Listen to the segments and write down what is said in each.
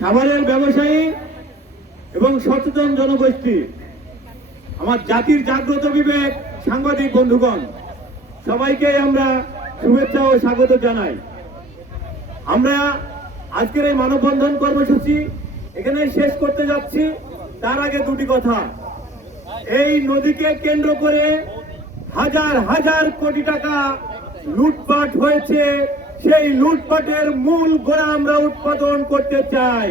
সাভারের ব্যবসায়ী এবং সচেতন জনগোষ্ঠী, আমার জাতির জাগ্রত বিবেক, সাংবাদিক বন্ধুগণ, সবাইকে আমরা শুভেচ্ছা ও স্বাগত জানাই। আমরা আজকের এই মানববন্ধন কর্মসূচি এখানে শেষ করতে যাচ্ছি। তার আগে দুটি কথা। এই নদীকে কেন্দ্র করে হাজার হাজার কোটি টাকা লুটপাট হয়েছে। সেই লুটপাটের মূল গোড়া আমরা উৎপাদন করতে চাই।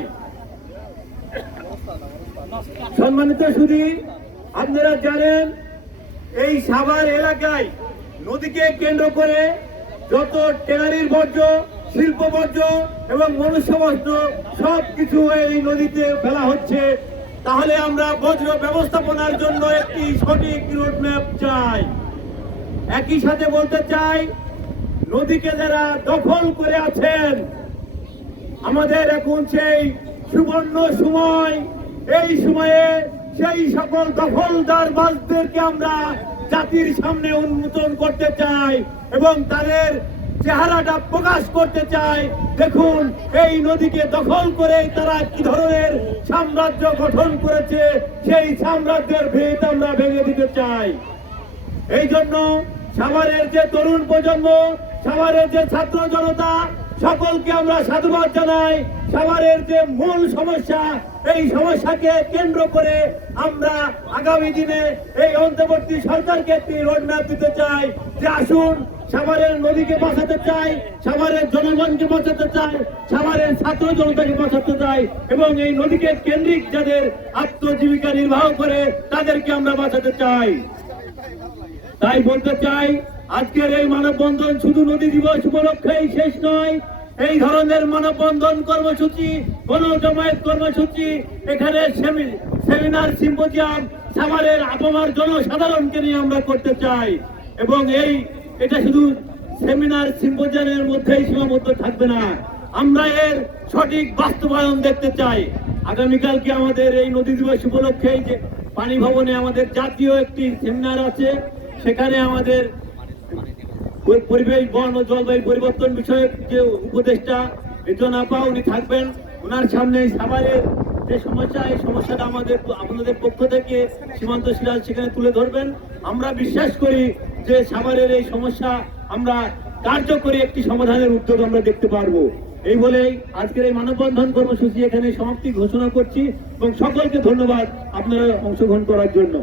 সম্মানিত সুধী, আপনারা জানেন এই সাভার এলাকায় নদীকে কেন্দ্র করে যত ট্যানারির বর্জ্য, শিল্প বর্জ্য এবং মনুষ্য বর্জ্য সবকিছু এই নদীতে ফেলা হচ্ছে। তাহলে আমরা বর্জ্য ব্যবস্থাপনার জন্য একটি সঠিক রোডম্যাপ চাই। একই সাথে বলতে চাই, নদীকে যারা দখল করে আছেন, আমাদের এখন সেই সুবর্ণ সময়। এই সময়ে সেই সকল দখলদার বাসদেরকে আমরা জাতির সামনে উন্মোচন করতে চাই এবং তাদের চেহারাটা প্রকাশ করতে চাই। দেখুন, এই নদীকে দখল করে তারা কি ধরনের সাম্রাজ্য গঠন করেছে, সেই সাম্রাজ্যের ভিত আমরা ভেঙে দিতে চাই। এই জন্য সাভারের যে তরুণ প্রজন্ম, সাভারের যে ছাত্র জনতা, সকলকে আমরা সাধুবাদ জানাই। সাভারের যে মূল সমস্যা, এই সমস্যাকে কেন্দ্র করে আমরা আগামী দিনে এই অন্তর্বর্তী সরকারকে একটি রোডম্যাপ দিতে চাই যে আসুন, সাভারের নদীকে বাঁচাতে চাই, সাভারের জনগণকে বাঁচাতে চাই, সাভারের ছাত্র জনতাকে বাঁচাতে চাই এবং এই নদীকে কেন্দ্রিক যাদের আত্মজীবিকা নির্বাহ করে তাদেরকে আমরা বাঁচাতে চাই। তাই বলতে চাই, আজকের এই মানববন্ধন শুধু নদী দিবস উপলক্ষেই শেষ নয়। এই ধরনের মানববন্ধন কর্মসূচি, গণজমায়েত কর্মসূচি, এখানে সেমিনার, সিম্পোজিয়াম সাভারের আপামার জনসাধারণকে নিয়ে আমরা করতে চাই এবং এটা শুধু সেমিনার, সিম্পোজিয়ামের মধ্যেই সীমাবদ্ধ থাকবে না। আমরা এর সঠিক বাস্তবায়ন দেখতে চাই। আগামীকালকে আমাদের এই নদী দিবস উপলক্ষে যে পানি ভবনে আমাদের জাতীয় একটি সেমিনার আছে, সেখানে আমাদের পরিবেশ, বন ও জলবায়ু পরিবর্তন বিষয়ক যে উপদেষ্টা জনাপা, উনি থাকবেন। ওনার সামনে সাভারের যে সমস্যা, এই সমস্যাটা আপনাদের পক্ষ থেকে সীমান্ত সিরাজ সেখানে তুলে ধরবেন। আমরা বিশ্বাস করি যে সাভারের এই সমস্যা আমরা কার্যকরী একটি সমাধানের উদ্যোগ আমরা দেখতে পারবো। এই বলেই আজকের এই মানববন্ধন কর্মসূচি এখানে সমাপ্তি ঘোষণা করছি এবং সকলকে ধন্যবাদ আপনারা অংশগ্রহণ করার জন্য।